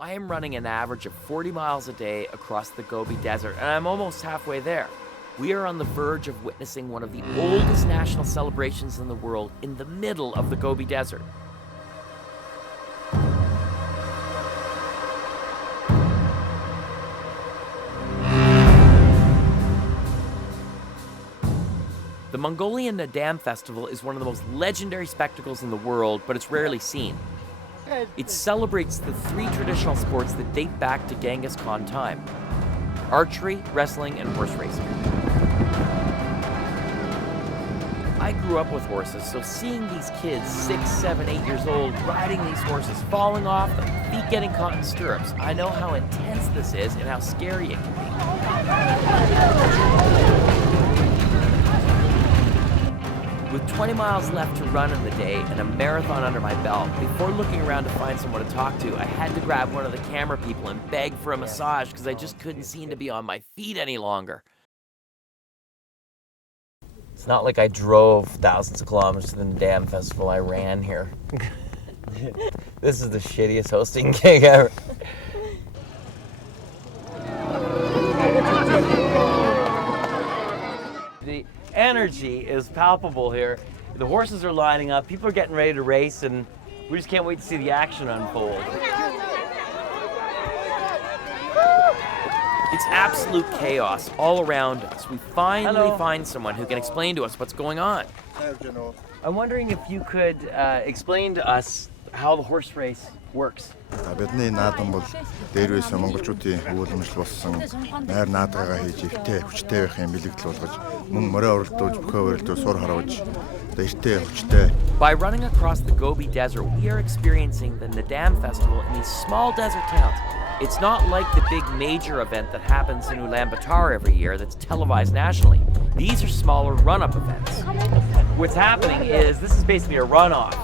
I am running an average of 40 miles a day across the Gobi Desert, and I'm almost halfway there. We are on the verge of witnessing one of the oldest national celebrations in the world in the middle of the Gobi Desert. The Mongolian Nadam Festival is one of the most legendary spectacles in the world, but it's rarely seen. It celebrates the three traditional sports that date back to Genghis Khan time: archery, wrestling, and horse racing. I grew up with horses, so seeing these kids 6, 7, 8 years old riding these horses, falling off them, feet getting caught in stirrups, I know how intense this is and how scary it can be. With 20 miles left to run in the day and a marathon under my belt, before looking around to find someone to talk to, I had to grab one of the camera people and beg for a massage because I just couldn't seem to be on my feet any longer. It's not like I drove thousands of kilometers to the Nadam Festival, I ran here. This is the shittiest hosting gig ever. The energy is palpable here. The horses are lining up, people are getting ready to race, and we just can't wait to see the action unfold. It's absolute chaos all around us. We finally find someone who can explain to us what's going on. I'm wondering if you could explain to us how the horse race works. Бидний наадам бол дээр байсан монголчуудын өвөлмжл болсон найр наадгагаа хийж ихтэй хүчтэй байхын бэлэгдэл болгож мөн морин оролдуулж бүхөө өрөлдөө сур харуулж эртээ хүчтэй. By running across the Gobi Desert, we are experiencing the Nadam Festival in these small desert towns. It's not like the big major event that happens in Ulaanbaatar every year that's televised nationally. These are smaller run-up events. What's happening is this is basically a runoff.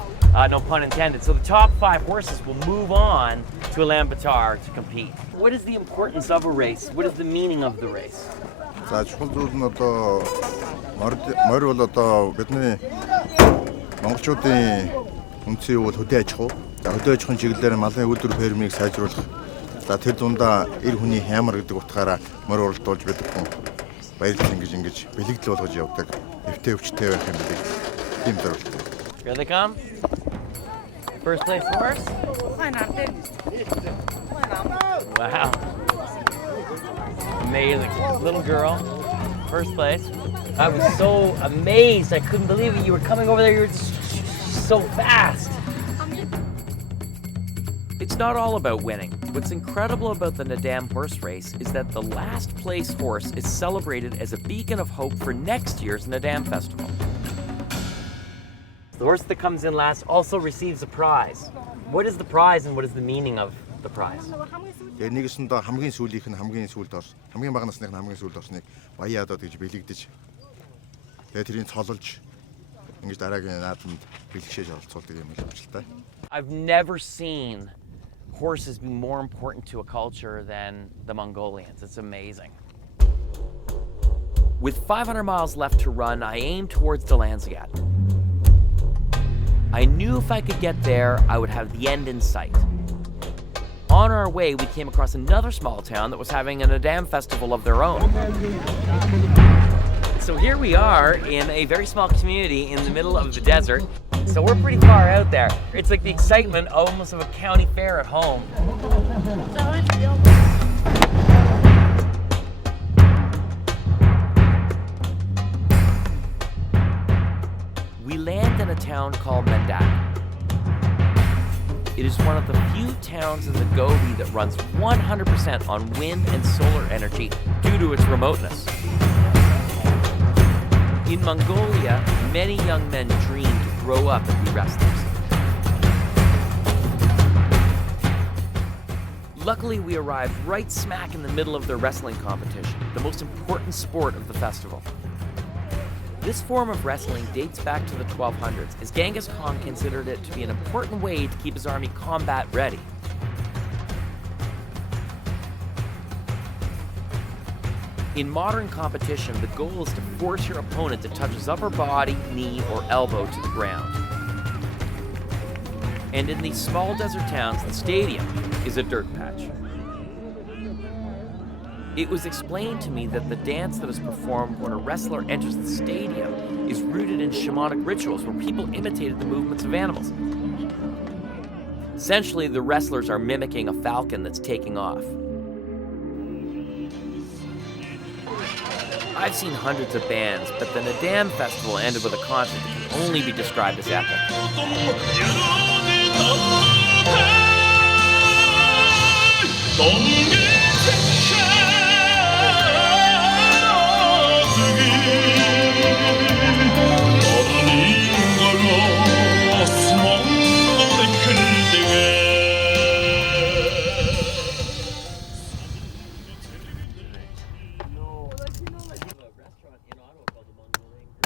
No pun intended. So the top 5 horses will move on to Ulaanbaatar to compete. What is the importance of a race? What is the meaning of the race? За чухал зүйл нь одоо морь бол одоо бидний монголчуудын үндсэн юу бол хөдөө аж ахуй. За хөдөө аж ахуйн чиглэлээр малын үйлдвэр фермийг сайжруулах. За тэр дундаа эр хүний хямар гэдэг утгаараа морь уралдуулж байдаг хүн баярлал ингэж бэлэгдэл болгож явдаг. Эвтэй өвчтэй байх юм билэг. Тийм зорилт. Here they come. First place horse. Wow. Amazing. Little girl. First place. I was so amazed. I couldn't believe it. You were coming over there. You were so fast. It's not all about winning. What's incredible about the Nadam horse race is that the last place horse is celebrated as a beacon of hope for next year's Nadam Festival. The horse that comes in last also receives a prize. What is the prize and what is the meaning of the prize? Тэгээ нэгэсэндээ хамгийн сүүлийнх нь хамгийн сүүлд орсон. Хамгийн бага насных нь хамгийн сүүлд орсныг баяа одоо гэж бэлэгдэж. Тэгээ тэрийг цололж ингэж дараагийн наадамд бэлгшээж оролцуулдаг юм л байна. I've never seen horses be more important to a culture than the Mongolians. It's amazing. With 500 miles left to run, I aim towards Dalanzgat. I knew if I could get there, I would have the end in sight. On our way, we came across another small town that was having a Nadam festival of their own. So here we are in a very small community in the middle of the desert. So we're pretty far out there. It's like the excitement almost of a county fair at home. We land in a town called Mendak. It is one of the few towns in the Gobi that runs 100% on wind and solar energy due to its remoteness. In Mongolia, many young men dream to grow up and be wrestlers. Luckily, we arrived right smack in the middle of their wrestling competition, the most important sport of the festival. This form of wrestling dates back to the 1200s, as Genghis Khan considered it to be an important way to keep his army combat ready. In modern competition, the goal is to force your opponent to touch his upper body, knee, or elbow to the ground. And in these small desert towns, the stadium is a dirt patch. It was explained to me that the dance that is performed when a wrestler enters the stadium is rooted in shamanic rituals where people imitated the movements of animals. Essentially, the wrestlers are mimicking a falcon that's taking off. I've seen hundreds of bands, but the Nadam Festival ended with a concert that can only be described as epic.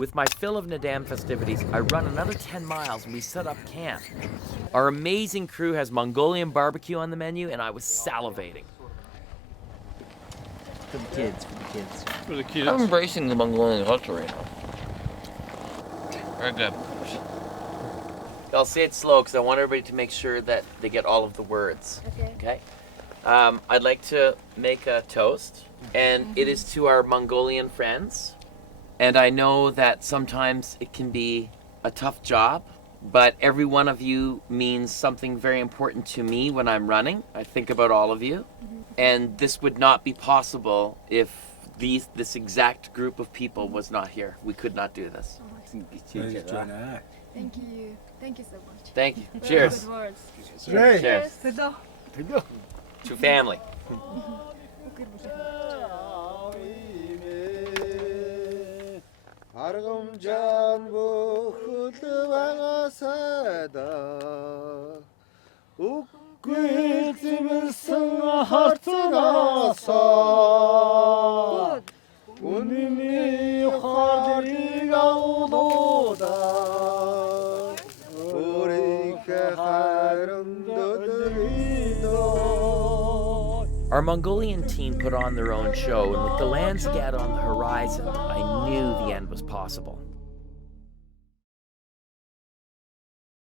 With my fill of Nadam festivities, I run another 10 miles and we set up camp. Our amazing crew has Mongolian barbecue on the menu and I was salivating. For the kids, for the kids. For the kids. I'm embracing the Mongolian culture right now. Very good. I'll say it slow because I want everybody to make sure that they get all of the words. Okay? I'd like to make a toast, and it is to our Mongolian friends. And I know that sometimes it can be a tough job, but every one of you means something very important to me when I'm running. I think about all of you. And this would not be possible if this exact group of people was not here. We could not do this. Thank you. Thank you so much. Thank you. Cheers. Good words. Cheers. Cheers. To family. Argamcan bu hıtıvana sada Ukkultimilsin hartına sa Unini yukarı yavluda Urike hayrındadır Our Mongolian team put on their own show, and with the Landsgad on the horizon, I knew the end was possible.